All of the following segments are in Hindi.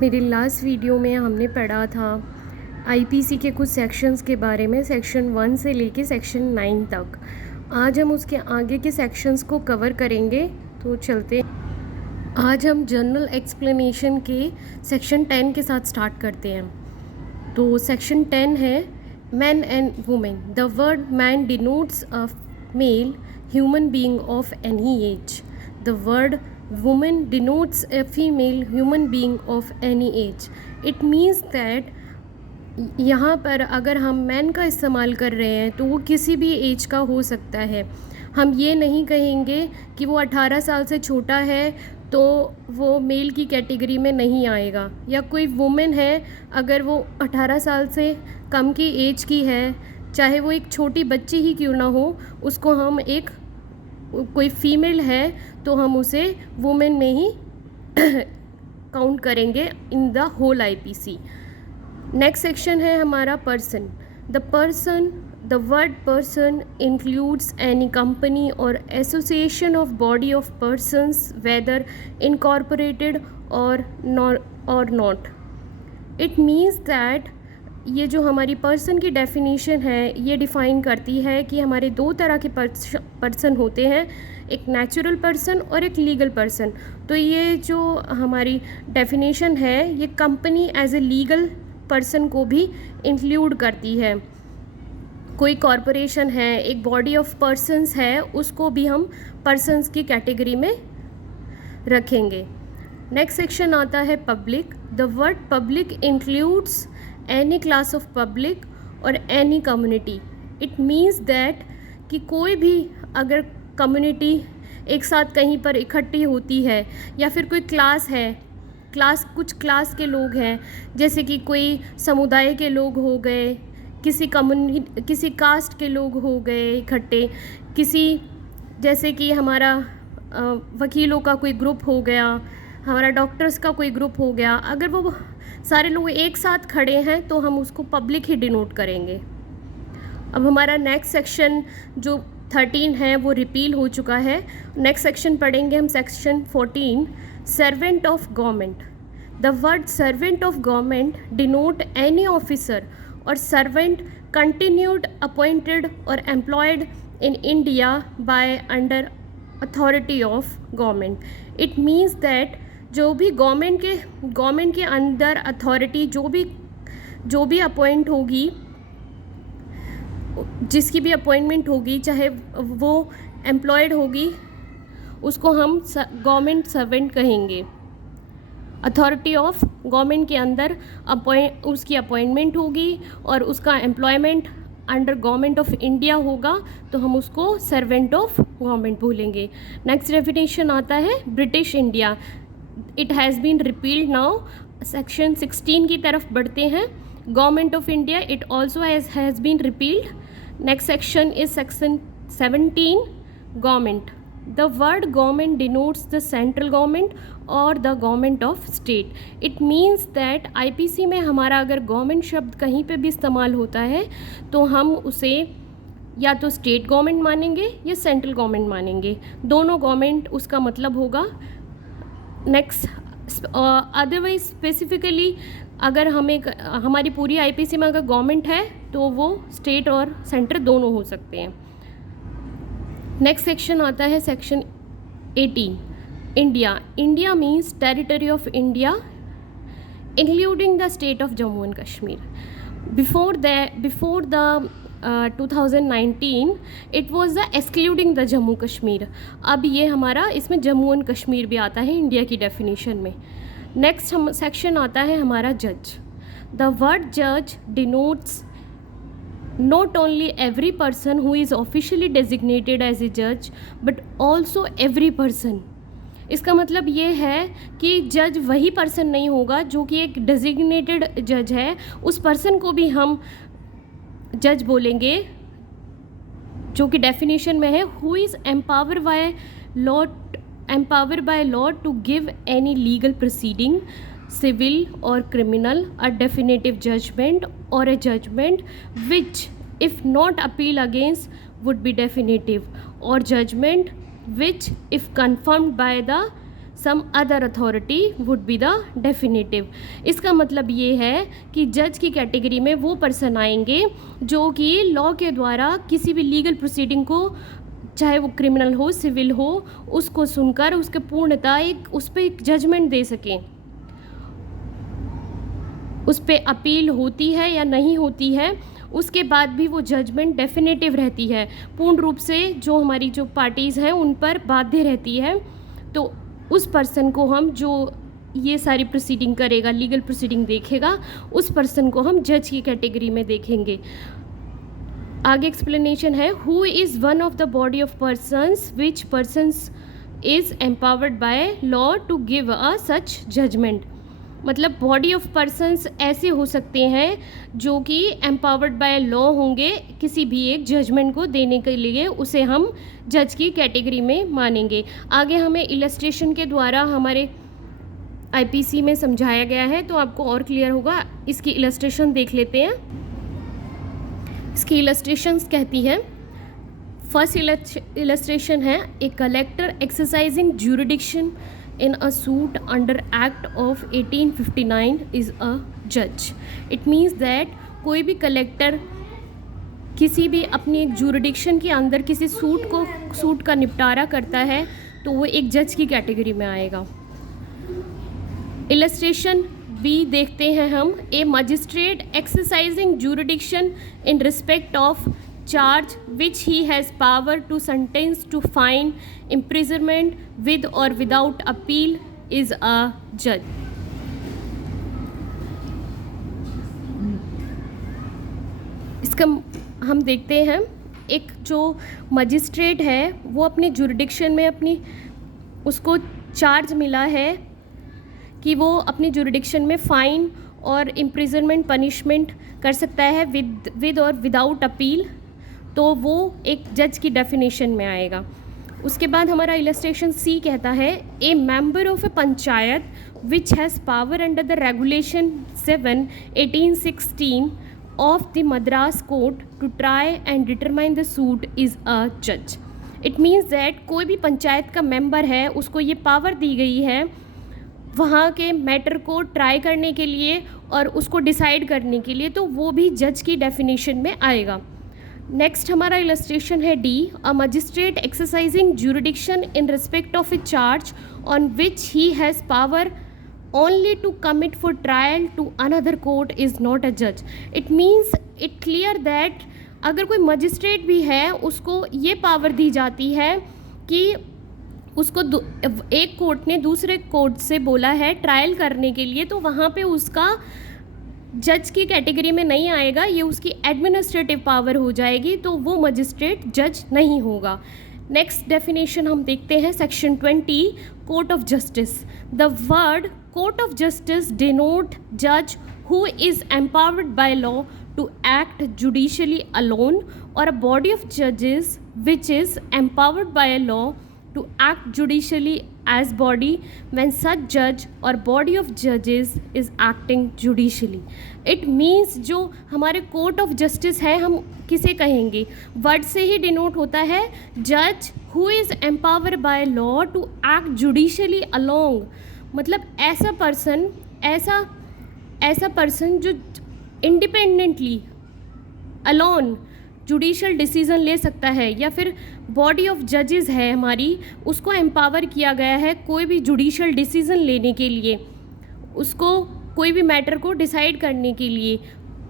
मेरी लास्ट वीडियो में हमने पढ़ा था आईपीसी के कुछ सेक्शंस के बारे में, सेक्शन 1 से लेके सेक्शन 9 तक। आज हम उसके आगे के सेक्शंस को कवर करेंगे, तो चलते। आज हम जनरल एक्सप्लेनेशन के सेक्शन 10 के साथ स्टार्ट करते हैं। तो सेक्शन 10 है man and women. The word man denotes a male human being of any age. The word woman denotes a female human being of any age. It means that यहाँ पर अगर हम मैन का इस्तेमाल कर रहे हैं तो वो किसी भी एज का हो सकता है। हम ये नहीं कहेंगे कि वो 18 साल से छोटा है तो वो मेल की कैटेगरी में नहीं आएगा, या कोई वुमेन है अगर वो 18 साल से कम की एज की है, चाहे वो एक छोटी बच्ची ही क्यों ना हो, उसको हम एक कोई फीमेल है तो हम उसे वुमेन में ही काउंट करेंगे in the whole IPC. Next section है हमारा person. The person, the word person includes any company or association of body of persons whether incorporated or not. It means that ये जो हमारी पर्सन की डेफिनेशन है ये डिफ़ाइन करती है कि हमारे दो तरह के पर्सन होते हैं, एक नेचुरल पर्सन और एक लीगल पर्सन। तो ये जो हमारी डेफिनेशन है ये company as a legal person को भी इंक्लूड करती है। कोई कॉरपोरेशन है, एक बॉडी ऑफ पर्सन्स है, उसको भी हम पर्सन्स की कैटेगरी में रखेंगे। नेक्स्ट सेक्शन आता है public. The word public includes any class of public or any community. It means that कि कोई भी अगर कम्युनिटी एक साथ कहीं पर इकट्ठी होती है, या फिर कोई क्लास है, कुछ क्लास के लोग हैं, जैसे कि कोई समुदाय के लोग हो गए, किसी कास्ट के लोग हो गए इकट्ठे, जैसे कि हमारा वकीलों का कोई ग्रुप हो गया, हमारा डॉक्टर्स का कोई ग्रुप हो गया, अगर वो सारे लोग एक साथ खड़े हैं तो हम उसको पब्लिक ही डिनोट करेंगे। अब हमारा नेक्स्ट सेक्शन जो 13 है वो रिपील हो चुका है। नेक्स्ट सेक्शन पढ़ेंगे हम section 14, servant of government. The word servant of government denote any officer और सर्वेंट कंटिन्यूड अपॉइंटेड और employed in India by under authority of government. It means that जो भी गवर्नमेंट के अंदर अथॉरिटी जो भी अपॉइंट होगी, जिसकी भी अपॉइंटमेंट होगी, चाहे वो एम्प्लॉयड होगी, उसको हम गवर्नमेंट सर्वेंट कहेंगे। अथॉरिटी ऑफ गवर्नमेंट के अंदर उसकी अपॉइंटमेंट होगी और उसका employment under government of India होगा तो हम उसको सर्वेंट ऑफ गवर्नमेंट बोलेंगे। नेक्स्ट डेफिनेशन आता है British India. It has been repealed now. Section 16 की तरफ बढ़ते हैं। Government of India, it also has been repealed. Next section is section 17, government. The word government denotes the central government और the government of state. It means that IPC में हमारा अगर गवर्नमेंट शब्द कहीं पे भी इस्तेमाल होता है तो हम उसे या तो स्टेट गवर्नमेंट मानेंगे या सेंट्रल गवर्नमेंट मानेंगे, दोनों गवर्नमेंट उसका मतलब होगा। नेक्स्ट, अदरवाइज स्पेसिफिकली अगर हमारी पूरी आईपीसी में अगर गवर्नमेंट है तो वो स्टेट और सेंटर दोनों हो सकते हैं। नेक्स्ट सेक्शन आता है section 18, India. India means territory of India including the state of Jammu and Kashmir. Before the 2019 it was the excluding the Jammu Kashmir. अब ये हमारा इसमें जम्मू एंड कश्मीर भी आता है इंडिया की डेफिनेशन में। नेक्स्ट सेक्शन आता है हमारा जज। द वर्ड जज denotes not only every person who is officially designated as a judge but also every person। इसका मतलब ये है कि जज वही पर्सन नहीं होगा जो कि एक डेजिग्नेटेड जज है, उस पर्सन को भी हम जज बोलेंगे, जो कि डेफिनेशन में है who is empowered by law to give any legal proceeding, civil or criminal, a definitive judgment or a judgment which if not appeal against would be definitive, or judgment which if confirmed by the some other authority would be the definitive. इसका मतलब ये है कि जज की कैटेगरी में वो पर्सन आएंगे जो कि लॉ के द्वारा किसी भी लीगल प्रोसीडिंग को, चाहे वो क्रिमिनल हो सिविल हो, उसको सुनकर उसके पूर्णतः उस पर एक जजमेंट दे सकें। उस पर अपील होती है या नहीं होती है, उसके बाद भी वो जजमेंट डेफिनेटिव रहती है, पूर्ण रूप से जो हमारी जो पार्टीज़ हैं उन पर बाध्य रहती है। तो उस पर्सन को हम, जो ये सारी प्रोसीडिंग करेगा, लीगल प्रोसीडिंग देखेगा, उस पर्सन को हम जज की कैटेगरी में देखेंगे। आगे एक्सप्लेनेशन है, who is one of the body of persons which persons is empowered by law to give a such judgment. मतलब बॉडी ऑफ पर्सन्स ऐसे हो सकते हैं जो कि एम्पावर्ड बाय लॉ होंगे किसी भी एक जजमेंट को देने के लिए, उसे हम जज की कैटेगरी में मानेंगे। आगे हमें इलस्ट्रेशन के द्वारा हमारे आईपीसी में समझाया गया है, तो आपको और क्लियर होगा। इसकी इलस्ट्रेशन देख लेते हैं। इसकी इलस्ट्रेशंस कहती है, फर्स्ट इलस्ट्रेशन है, ए collector exercising jurisdiction in a suit under Act of 1859 is a judge. It means that कोई भी कलेक्टर किसी भी अपनी एक ज्यूरिडिक्शन के अंदर किसी सूट का निपटारा करता है तो वो एक जज की कैटेगरी में आएगा। इलस्ट्रेशन बी देखते हैं हम, a magistrate exercising jurisdiction in respect of charge which he has power to sentence to fine, imprisonment with or without appeal is a judge. इसका हम देखते हैं, एक जो मजिस्ट्रेट है वो अपनी जुरिडिक्शन में अपनी उसको चार्ज मिला है कि वो अपनी जुरिडिक्शन में फ़ाइन और इम्प्रिजनमेंट पनिशमेंट कर सकता है विद और विदाउट अपील, तो वो एक जज की डेफिनेशन में आएगा। उसके बाद हमारा इलस्ट्रेशन सी कहता है, a member of a panchayat which has power under the regulation 7/1816 of the Madras court to try and determine the suit is a जज। इट मीन्स दैट कोई भी पंचायत का मेंबर है, उसको ये पावर दी गई है वहाँ के मैटर को ट्राई करने के लिए और उसको डिसाइड करने के लिए, तो वो भी जज की डेफिनेशन में आएगा। नेक्स्ट हमारा इलस्ट्रेशन है D, a magistrate exercising jurisdiction in respect of a charge on which he has power only to commit for trial to another court is not a जज। It means it clear that अगर कोई मजिस्ट्रेट भी है उसको ये पावर दी जाती है कि उसको एक कोर्ट ने दूसरे कोर्ट से बोला है ट्रायल करने के लिए, तो वहाँ पे उसका जज की कैटेगरी में नहीं आएगा, ये उसकी एडमिनिस्ट्रेटिव पावर हो जाएगी, तो वो मजिस्ट्रेट जज नहीं होगा। नेक्स्ट डेफिनेशन हम देखते हैं, section 20, court of justice. The word court of justice denote जज who is empowered by law to act judicially alone, or a body of judges which is empowered by law to act judicially as body when such judge or body of judges is acting judicially. It means जो हमारे कोर्ट ऑफ जस्टिस है, हम किसे कहेंगे, वर्ड से ही डिनोट होता है जज who is empowered by law to act judicially along. मतलब ऐसा पर्सन जो इंडिपेंडेंटली अलोन जुडिशल डिसीज़न ले सकता है, या फिर बॉडी ऑफ जजेस है हमारी, उसको एम्पावर किया गया है कोई भी जुडिशल डिसीज़न लेने के लिए, उसको कोई भी मैटर को डिसाइड करने के लिए।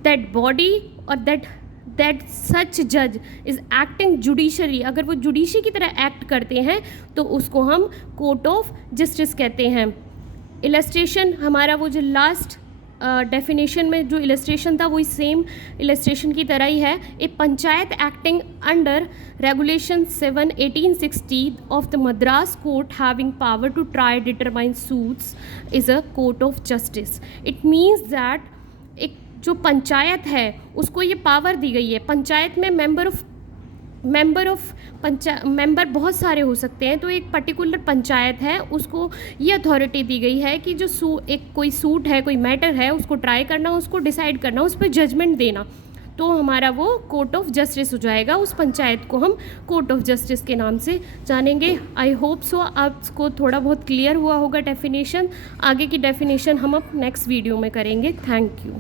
दैट बॉडी और दैट सच जज इज़ एक्टिंग जुडिशली, अगर वो जुडिशरी की तरह एक्ट करते हैं तो उसको हम कोर्ट ऑफ जस्टिस कहते हैं। इलस्ट्रेशन हमारा वो जो लास्ट डेफिनेशन में जो इलस्ट्रेशन था वही सेम इलस्ट्रेशन की तरह ही है। A panchayat acting under regulation 7/1860 of the Madras court having power to try determine suits is a court of justice. It means that एक जो पंचायत है उसको ये पावर दी गई है। पंचायत में मेंबर बहुत सारे हो सकते हैं, तो एक पर्टिकुलर पंचायत है उसको ये अथॉरिटी दी गई है कि जो कोई सूट है, कोई मैटर है, उसको ट्राई करना, उसको डिसाइड करना, उस पर जजमेंट देना। तो हमारा वो कोर्ट ऑफ जस्टिस हो जाएगा। उस पंचायत को हम कोर्ट ऑफ जस्टिस के नाम से जानेंगे। आई होप सो आपको थोड़ा बहुत क्लियर हुआ होगा डेफिनेशन। आगे की डेफिनेशन हम अब नेक्स्ट वीडियो में करेंगे। Thank you.